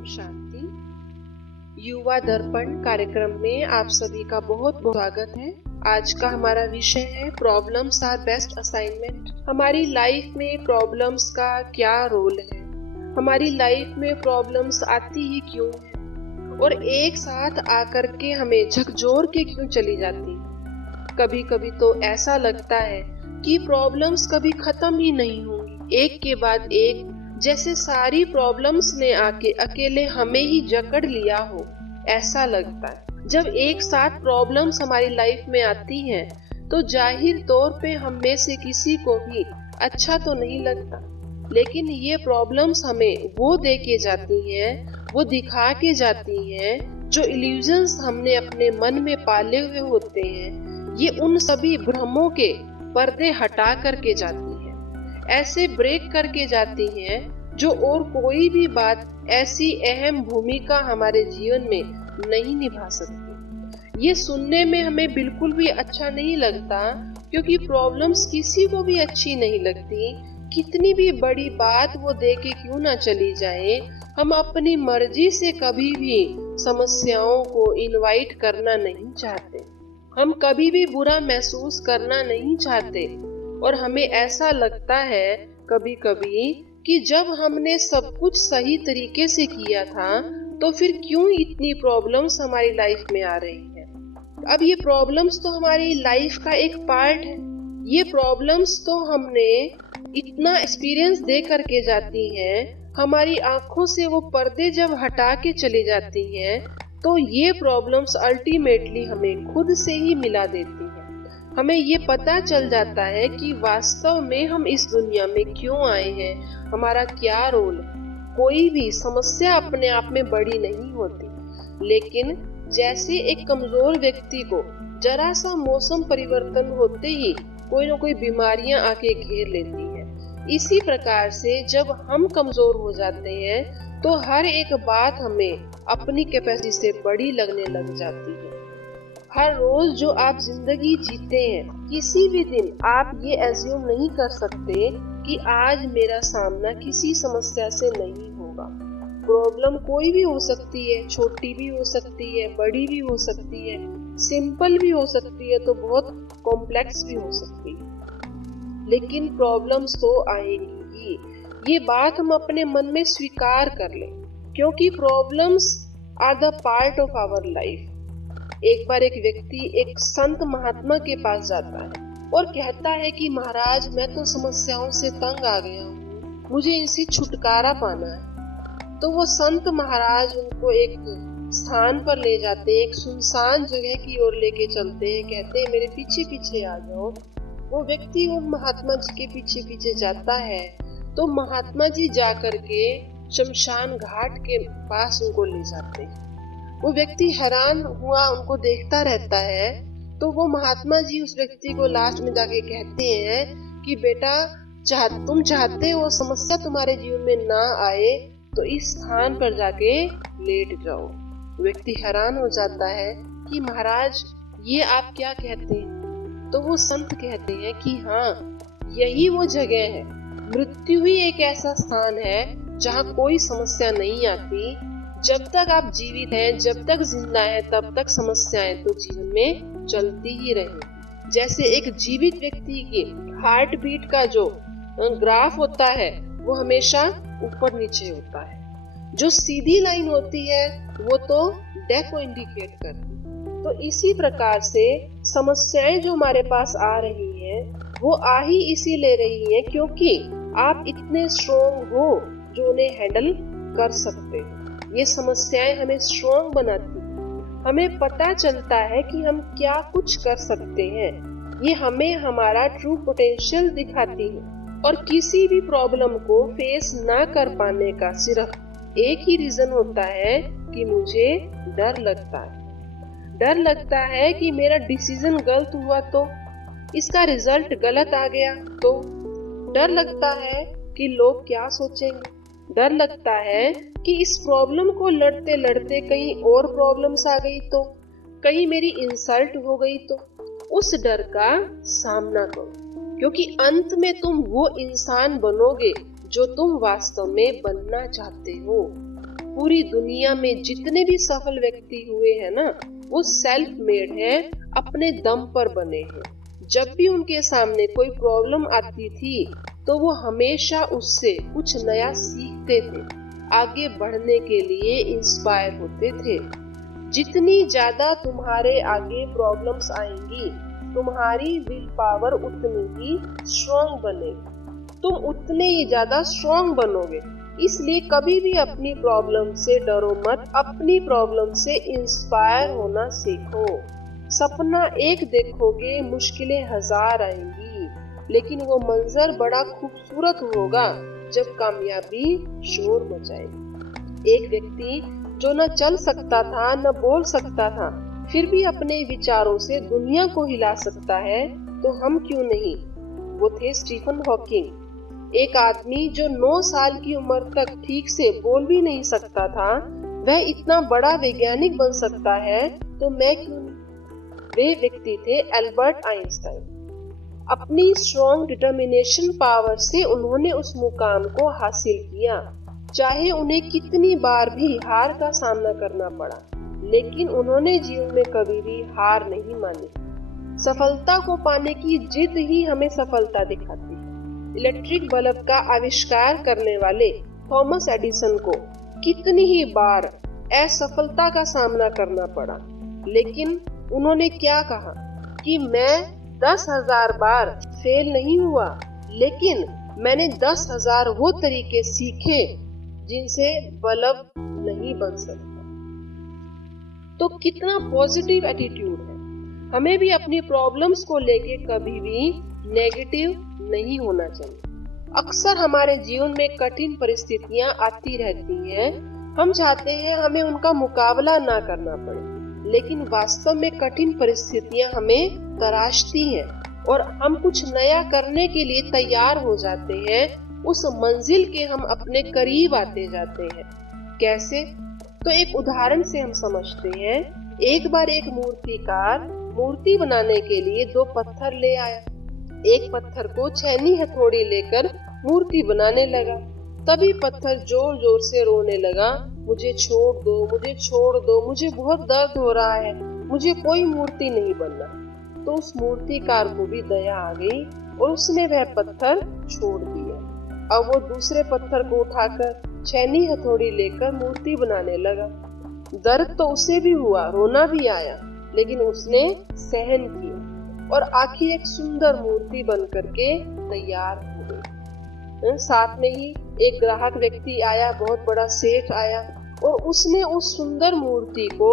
ओम शांति। युवा दर्पण कार्यक्रम में आप सभी का बहुत बहुत स्वागत है। आज का हमारा विषय है प्रॉब्लम्स आर बेस्ट असाइनमेंट। हमारी लाइफ में प्रॉब्लम्स का क्या रोल है, हमारी लाइफ में प्रॉब्लम्स आती ही क्यों है और एक साथ आकर के हमें झकझोर के क्यों चली जाती है। कभी कभी तो ऐसा लगता है कि प्रॉब्लम्स कभी खत्म ही नहीं होंगी, एक के बाद एक, जैसे सारी प्रॉब्लम्स ने आके अकेले हमें ही जकड़ लिया हो, ऐसा लगता है। जब एक साथ प्रॉब्लम्स हमारी लाइफ में आती हैं, तो जाहिर तौर पे हम में से किसी को भी अच्छा तो नहीं लगता, लेकिन ये प्रॉब्लम्स हमें वो दे के जाती हैं, वो दिखा के जाती हैं, जो इल्यूजन्स हमने अपने मन में पाले हुए होते हैं, ये उन सभी भ्रमों के पर्दे हटा करके जाती हैं, ऐसे ब्रेक करके जाती हैं जो और कोई भी बात ऐसी अहम भूमिका हमारे जीवन में नहीं निभा सकती। ये सुनने में हमें बिल्कुल भी अच्छा नहीं लगता, क्योंकि प्रॉब्लम्स किसी को भी अच्छी नहीं लगती। कितनी भी बड़ी बात वो दे के क्यों ना चली जाए, हम अपनी मर्जी से कभी भी समस्याओं को इनवाइट करना नहीं चाहते, हम कभी भी बुरा महसूस करना नहीं चाहते। और हमें ऐसा लगता है कभी कभी कि जब हमने सब कुछ सही तरीके से किया था, तो फिर क्यों इतनी प्रॉब्लम्स हमारी लाइफ में आ रही हैं। अब ये प्रॉब्लम्स तो हमारी लाइफ का एक पार्ट है। ये प्रॉब्लम्स तो हमने इतना एक्सपीरियंस दे करके जाती हैं, हमारी आंखों से वो पर्दे जब हटा के चली जाती हैं, तो ये प्रॉब्लम्स अल्टीमेटली हमें खुद से ही मिला देती हैं। हमें ये पता चल जाता है कि वास्तव में हम इस दुनिया में क्यों आए हैं, हमारा क्या रोल है। कोई भी समस्या अपने आप में बड़ी नहीं होती, लेकिन जैसे एक कमजोर व्यक्ति को जरा सा मौसम परिवर्तन होते ही कोई ना कोई बीमारियां आके घेर लेती हैं, इसी प्रकार से जब हम कमजोर हो जाते हैं, तो हर एक बात हमें अपनी कैपेसिटी से बड़ी लगने लग जाती है। हर रोज जो आप जिंदगी जीते हैं, किसी भी दिन आप ये एज्यूम नहीं कर सकते कि आज मेरा सामना किसी समस्या से नहीं होगा। प्रॉब्लम कोई भी हो सकती है, छोटी भी हो सकती है, बड़ी भी हो सकती है, सिंपल भी हो सकती है, तो बहुत कॉम्प्लेक्स भी हो सकती है, लेकिन प्रॉब्लम्स तो आएंगी ही। ये बात हम अपने मन में स्वीकार कर लें, क्योंकि problems are the part of our life. एक बार एक व्यक्ति एक संत महात्मा के पास जाता है और कहता है कि महाराज, मैं तो समस्याओं से तंग आ गया हूँ, मुझे इनसे छुटकारा पाना है। तो वो संत महाराज उनको एक स्थान पर ले जाते हैं, एक सुनसान जगह की ओर लेके चलते हैं, कहते हैं मेरे पीछे पीछे आ जाओ। वो व्यक्ति उन महात्मा जी के पीछे पीछे जाता है, तो महात्मा जी जाकर के शमशान घाट के पास उनको ले जाते हैं। वो व्यक्ति हैरान हुआ उनको देखता रहता है। तो वो महात्मा जी उस व्यक्ति को लास्ट में जाके कहते हैं कि बेटा, तुम चाहते हो समस्या तुम्हारे जीवन में ना आए, तो इस स्थान पर जाके लेट जाओ। व्यक्ति हैरान हो जाता है कि महाराज, ये आप क्या कहते हैं। तो वो संत कहते हैं कि हाँ, यही वो जगह है। मृत्यु ही एक ऐसा स्थान है जहाँ कोई समस्या नहीं आती। जब तक आप जीवित हैं, जब तक जिंदा हैं, तब तक समस्याएं तो जीवन में चलती ही रहेंगी। जैसे एक जीवित व्यक्ति की हार्ट बीट का जो ग्राफ होता है, वो हमेशा ऊपर नीचे होता है। जो सीधी लाइन होती है वो तो डेथ को इंडिकेट करती है। तो इसी प्रकार से समस्याएं जो हमारे पास आ रही हैं, वो आ ही इसी ले रही हैं क्योंकि आप इतने स्ट्रोंग हो जो उन्हें हैंडल कर सकते हो। ये समस्याएं हमें स्ट्रॉन्ग बनाती हैं। हमें पता चलता है कि हम क्या कुछ कर सकते हैं। ये हमें हमारा ट्रू पोटेंशियल दिखाती है। और किसी भी प्रॉब्लम को फेस ना कर पाने का सिर्फ एक ही रीजन होता है कि मुझे डर लगता है। डर लगता है कि मेरा डिसीजन गलत हुआ तो, इसका रिजल्ट गलत आ गया तो, डर लगता है कि लोग क्या सोचेंगे, डर लगता है कि इस प्रॉब्लम को लड़ते लड़ते कहीं और प्रॉब्लम्स आ गई तो, कहीं मेरी इंसल्ट हो गई तो। उस डर का सामना करो, क्योंकि अंत में तुम वो इंसान बनोगे जो तुम वास्तव में बनना चाहते हो। पूरी दुनिया में जितने भी सफल व्यक्ति हुए हैं ना, वो सेल्फ मेड है, अपने दम पर बने हैं। जब भी उनके सामने कोई प्रॉब्लम आती थी तो वो हमेशा उससे कुछ नया सीखते थे, आगे बढ़ने के लिए इंस्पायर होते थे। जितनी ज्यादा तुम्हारे आगे प्रॉब्लम्स आएंगी, तुम्हारी विल पावर उतनी ही स्ट्रॉन्ग बनेगी, तुम उतने ही ज्यादा स्ट्रॉन्ग बनोगे। इसलिए कभी भी अपनी प्रॉब्लम से डरो मत, अपनी प्रॉब्लम से इंस्पायर होना सीखो। सपना एक देखोगे, मुश्किलें हजार आएंगी, लेकिन वो मंजर बड़ा खूबसूरत होगा जब कामयाबी शोर मचाएगी। एक व्यक्ति जो न चल सकता था न बोल सकता था, फिर भी अपने विचारों से दुनिया को हिला सकता है, तो हम क्यों नहीं। वो थे स्टीफन हॉकिंग। एक आदमी जो 9 साल की उम्र तक ठीक से बोल भी नहीं सकता था, वह इतना बड़ा वैज्ञानिक बन सकता है, तो मैं क्यों नहीं। वे व्यक्ति थे एल्बर्ट आइंस्टाइन। अपनी स्ट्रॉन्ग डिटर्मिनेशन पावर से उन्होंने उस मुकाम को हासिल किया, चाहे उन्हें कितनी बार भी हार का सामना करना पड़ा, लेकिन उन्होंने जीवन में कभी भी हार नहीं मानी। सफलता को पाने की जिद ही हमें सफलता दिखाती है। इलेक्ट्रिक बल्ब का आविष्कार करने वाले थॉमस एडिसन को कितनी ही बार असफलता का सामना करना पड़ा, लेकिन उन्होंने क्या कहा कि मैं 10,000 बार फेल नहीं हुआ, लेकिन मैंने 10,000 वो तरीके सीखे जिनसे बल्ब नहीं बन सकता। तो कितना पॉजिटिव एटीट्यूड है। हमें भी अपनी प्रॉब्लम्स को लेके कभी भी नेगेटिव नहीं होना चाहिए। अक्सर हमारे जीवन में कठिन परिस्थितियां आती रहती हैं। हम चाहते हैं हमें उनका मुकाबला ना करना पड़े, लेकिन वास्तव में कठिन परिस्थितियां हमें तराशती हैं और हम कुछ नया करने के लिए तैयार हो जाते हैं। उस मंजिल के हम अपने करीब आते जाते हैं। कैसे? तो एक उदाहरण से हम समझते हैं। एक बार एक मूर्तिकार मूर्ति बनाने के लिए 2 पत्थर ले आया। एक पत्थर को छेनी हथौड़ी लेकर मूर्ति बनाने लगा। तभी पत्थर जोर जोर से रोने लगा, मुझे छोड़ दो, मुझे छोड़ दो, मुझे बहुत दर्द हो रहा है, मुझे कोई मूर्ति नहीं बनना। तो उस मूर्तिकार को भी दया आ गई और उसने वह पत्थर छोड़ दिया। अब वो दूसरे पत्थर को उठाकर छेनी हथौड़ी लेकर मूर्ति बनाने लगा। दर्द तो उसे भी हुआ, रोना भी आया, लेकिन उसने सहन किया और आखिर एक सुंदर मूर्ति बन करके तैयार हो गई। साथ में ही एक ग्राहक व्यक्ति आया, बहुत बड़ा सेठ आया, और उसने उस सुंदर मूर्ति को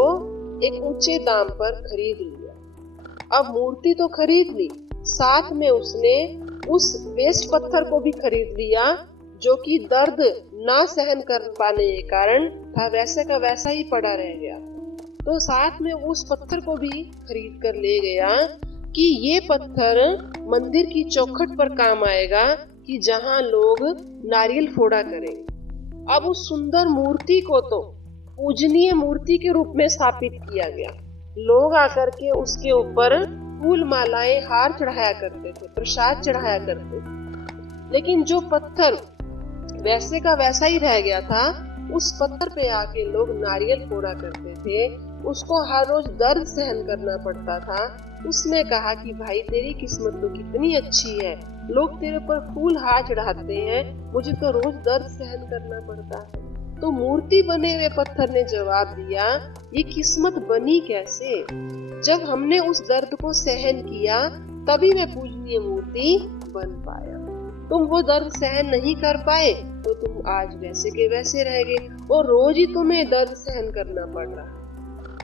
एक ऊंचे दाम पर खरीद लिया। अब मूर्ति तो खरीद ली, साथ में उसने उस वेस्ट पत्थर को भी खरीद लिया, जो कि दर्द ना सहन कर पाने के कारण था वैसे का वैसा ही पड़ा रह गया। तो साथ में उस पत्थर को भी खरीद कर ले गया कि ये पत्थर मंदिर की चौखट पर काम आएगा, कि जहाँ लोग नारियल फोड़ा करेंगे। अब उस सुंदर मूर्ति को तो पूजनीय मूर्ति के रूप में स्थापित किया गया। लोग आकर के उसके ऊपर फूल मालाएं, हार चढ़ाया करते थे, प्रसाद चढ़ाया करते थे। लेकिन जो पत्थर वैसे का वैसा ही रह गया था, उस पत्थर पे आके लोग नारियल फोड़ा करते थे, उसको हर रोज दर्द सहन करना पड़ता था। उसने कहा कि भाई तेरी किस्मत तो कितनी अच्छी है, लोग तेरे पर फूल हार चढ़ाते हैं, मुझे तो रोज दर्द सहन करना पड़ता है। तो मूर्ति बने हुए पत्थर ने जवाब दिया, ये किस्मत बनी कैसे? जब हमने उस दर्द को सहन किया तभी मैं पूजनीय मूर्ति बन पाया। तुम वो दर्द सहन नहीं कर पाए तो तुम आज वैसे के वैसे रह गए और रोज ही तुम्हें दर्द सहन करना पड़ रहा है।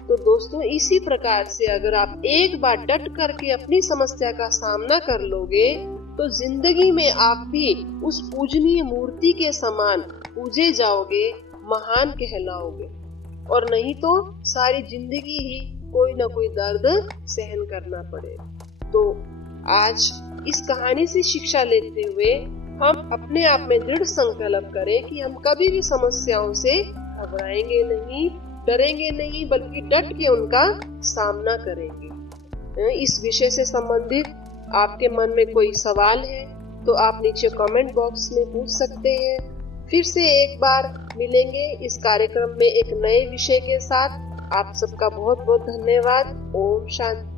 तो दोस्तों, इसी प्रकार से अगर आप एक बार डट करके अपनी समस्या का सामना कर लोगे तो जिंदगी में आप भी उस पूजनीय मूर्ति के समान पूजे जाओगे, महान कहलाओगे, और नहीं तो सारी जिंदगी ही कोई ना कोई दर्द सहन करना पड़े। तो आज इस कहानी से शिक्षा लेते हुए हम अपने आप में दृढ़ संकल्प करें कि हम कभी भी समस्याओं से घबराएंगे नहीं, डरेंगे नहीं, बल्कि डट के उनका सामना करेंगे। इस विषय से संबंधित आपके मन में कोई सवाल है तो आप नीचे कमेंट बॉक्स में पूछ सकते हैं। फिर से एक बार मिलेंगे इस कार्यक्रम में एक नए विषय के साथ। आप सबका बहुत बहुत धन्यवाद। ओम शांति।